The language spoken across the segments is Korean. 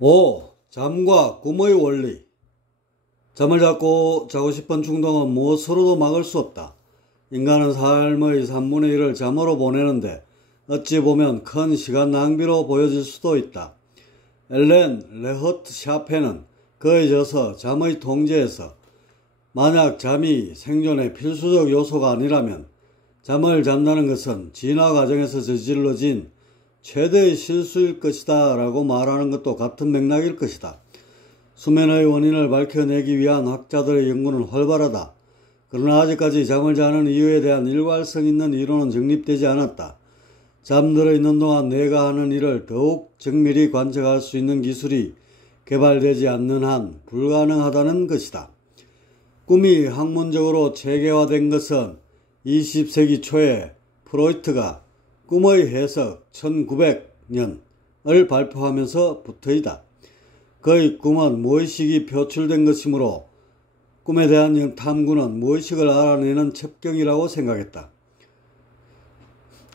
5. 잠과 꿈의 원리. 잠을 자고 싶은 충동은 무엇으로도 막을 수 없다. 인간은 삶의 3분의 1을 잠으로 보내는데 어찌 보면 큰 시간 낭비로 보여질 수도 있다. 엘렌 레허트 샤페는 그에 져서 잠의 통제에서 만약 잠이 생존의 필수적 요소가 아니라면 잠을 잔다는 것은 진화 과정에서 저질러진 최대의 실수일 것이다 라고 말하는 것도 같은 맥락일 것이다. 수면의 원인을 밝혀내기 위한 학자들의 연구는 활발하다. 그러나 아직까지 잠을 자는 이유에 대한 일관성 있는 이론은 정립되지 않았다. 잠들어 있는 동안 뇌가 하는 일을 더욱 정밀히 관측할 수 있는 기술이 개발되지 않는 한 불가능하다는 것이다. 꿈이 학문적으로 체계화된 것은 20세기 초에 프로이트가 꿈의 해석 1900년을 발표하면서부터이다. 그의 꿈은 무의식이 표출된 것이므로 꿈에 대한 탐구는 무의식을 알아내는 첩경이라고 생각했다.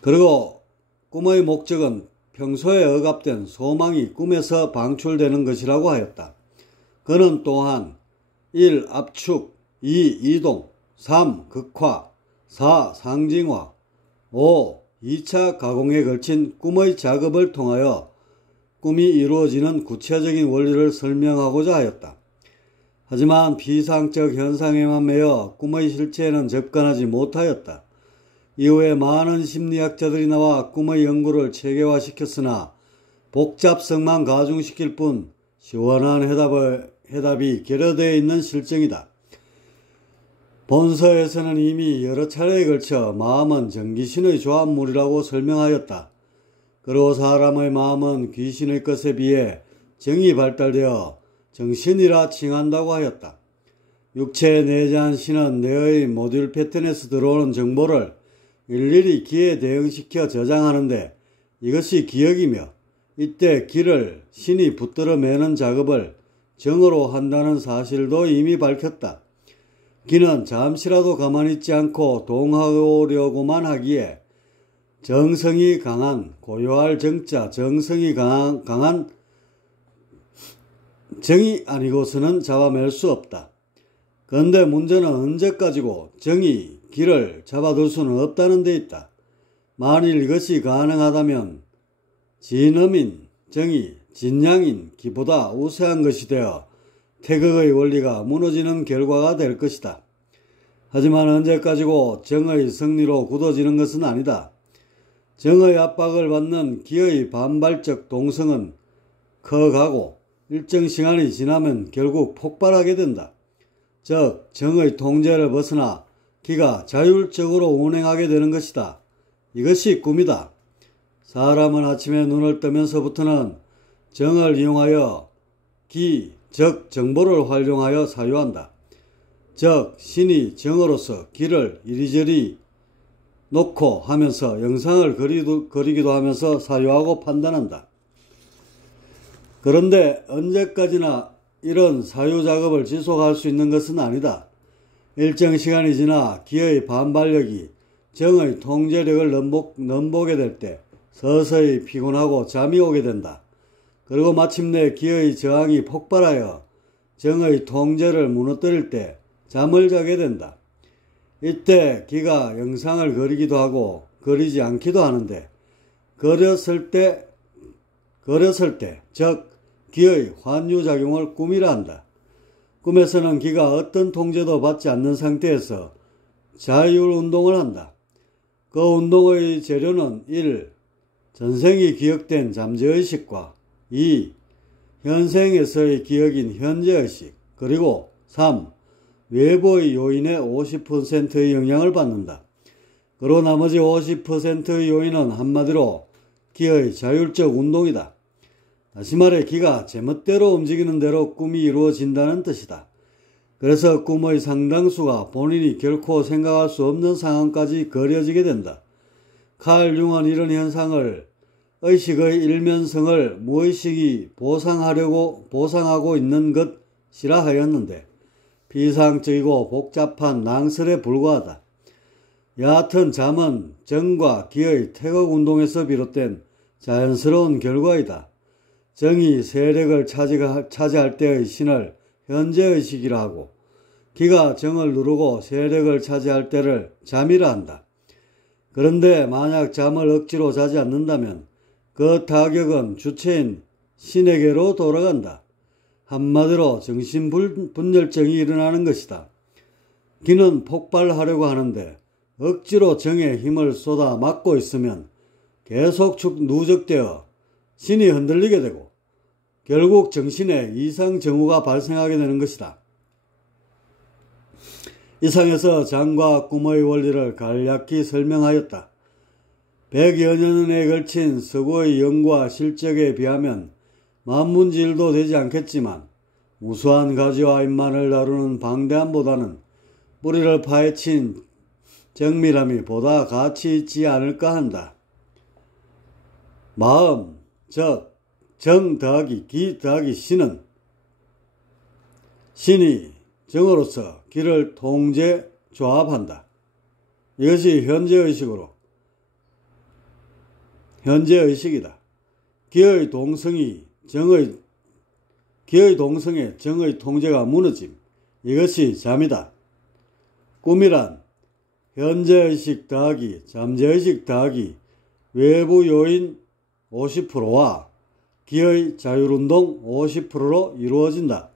그리고 꿈의 목적은 평소에 억압된 소망이 꿈에서 방출되는 것이라고 하였다. 그는 또한 1. 압축, 2. 이동, 3. 극화, 4. 상징화, 5. 2차 가공에 걸친 꿈의 작업을 통하여 꿈이 이루어지는 구체적인 원리를 설명하고자 하였다. 하지만 비상적 현상에만 매여 꿈의 실체에는 접근하지 못하였다. 이후에 많은 심리학자들이 나와 꿈의 연구를 체계화시켰으나 복잡성만 가중시킬 뿐 시원한 해답이 결여되어 있는 실정이다. 본서에서는 이미 여러 차례에 걸쳐 마음은 전귀신의 조합물이라고 설명하였다. 그리고 사람의 마음은 귀신의 것에 비해 정이 발달되어 정신이라 칭한다고 하였다. 육체에 내재한 신은 뇌의 모듈 패턴에서 들어오는 정보를 일일이 기에 대응시켜 저장하는데 이것이 기억이며 이때 기를 신이 붙들어 매는 작업을 정으로 한다는 사실도 이미 밝혔다. 기는 잠시라도 가만히 있지 않고 동하려고만 하기에 정성이 강한 고요할 정자 정성이 강한 정이 아니고서는 잡아맬 수 없다. 그런데 문제는 언제까지고 정이 기를 잡아둘 수는 없다는 데 있다. 만일 이것이 가능하다면 진음인 정이 진양인 기보다 우세한 것이 되어 태극의 원리가 무너지는 결과가 될 것이다. 하지만 언제까지고 정의 승리로 굳어지는 것은 아니다. 정의 압박을 받는 기의 반발적 동성은 커가고 일정 시간이 지나면 결국 폭발하게 된다. 즉 정의 통제를 벗어나 기가 자율적으로 운행하게 되는 것이다. 이것이 꿈이다. 사람은 아침에 눈을 뜨면서부터는 정을 이용하여 즉 정보를 활용하여 사유한다. 즉 신이 정으로서 기를 이리저리 놓고 하면서 영상을 그리기도 하면서 사유하고 판단한다. 그런데 언제까지나 이런 사유 작업을 지속할 수 있는 것은 아니다. 일정 시간이 지나 기의 반발력이 정의 통제력을 넘보게 될 때 서서히 피곤하고 잠이 오게 된다. 그리고 마침내 기의 저항이 폭발하여 정의 통제를 무너뜨릴 때 잠을 자게 된다. 이때 기가 영상을 그리기도 하고 그리지 않기도 하는데 그렸을 때 즉 기의 환유작용을 꿈이라 한다. 꿈에서는 기가 어떤 통제도 받지 않는 상태에서 자율운동을 한다. 그 운동의 재료는 1. 전생이 기억된 잠재의식과 2. 현생에서의 기억인 현재의식 그리고 3. 외부의 요인의 50%의 영향을 받는다. 그리고 나머지 50%의 요인은 한마디로 기의 자율적 운동이다. 다시 말해 기가 제멋대로 움직이는 대로 꿈이 이루어진다는 뜻이다. 그래서 꿈의 상당수가 본인이 결코 생각할 수 없는 상황까지 그려지게 된다. 칼 융은 이런 현상을 의식의 일면성을 무의식이 보상하고 있는 것이라 하였는데 비상적이고 복잡한 낭설에 불과하다. 여하튼 잠은 정과 기의 태극 운동에서 비롯된 자연스러운 결과이다. 정이 세력을 차지할 때의 신을 현재의식이라 하고 기가 정을 누르고 세력을 차지할 때를 잠이라 한다. 그런데 만약 잠을 억지로 자지 않는다면 그 타격은 주체인 신에게로 돌아간다. 한마디로 정신분열증이 일어나는 것이다. 기는 폭발하려고 하는데 억지로 정에 힘을 쏟아 막고 있으면 계속 누적되어 신이 흔들리게 되고 결국 정신에 이상 징후가 발생하게 되는 것이다. 이상에서 장과 꿈의 원리를 간략히 설명하였다. 100여 년에 걸친 서구의 연구와 실적에 비하면 만문지일도 되지 않겠지만 무수한 가지와 잎만을 다루는 방대함보다는 뿌리를 파헤친 정밀함이 보다 가치 있지 않을까 한다. 마음, 즉 정 더하기 기 더하기 신은 신이 정으로서 기를 통제, 조합한다. 이것이 현재의식이다. 기의 동성에 정의 통제가 무너짐. 이것이 잠이다. 꿈이란 현재의식 더하기 잠재의식 더하기 외부 요인 50%와 기의 자율운동 50%로 이루어진다.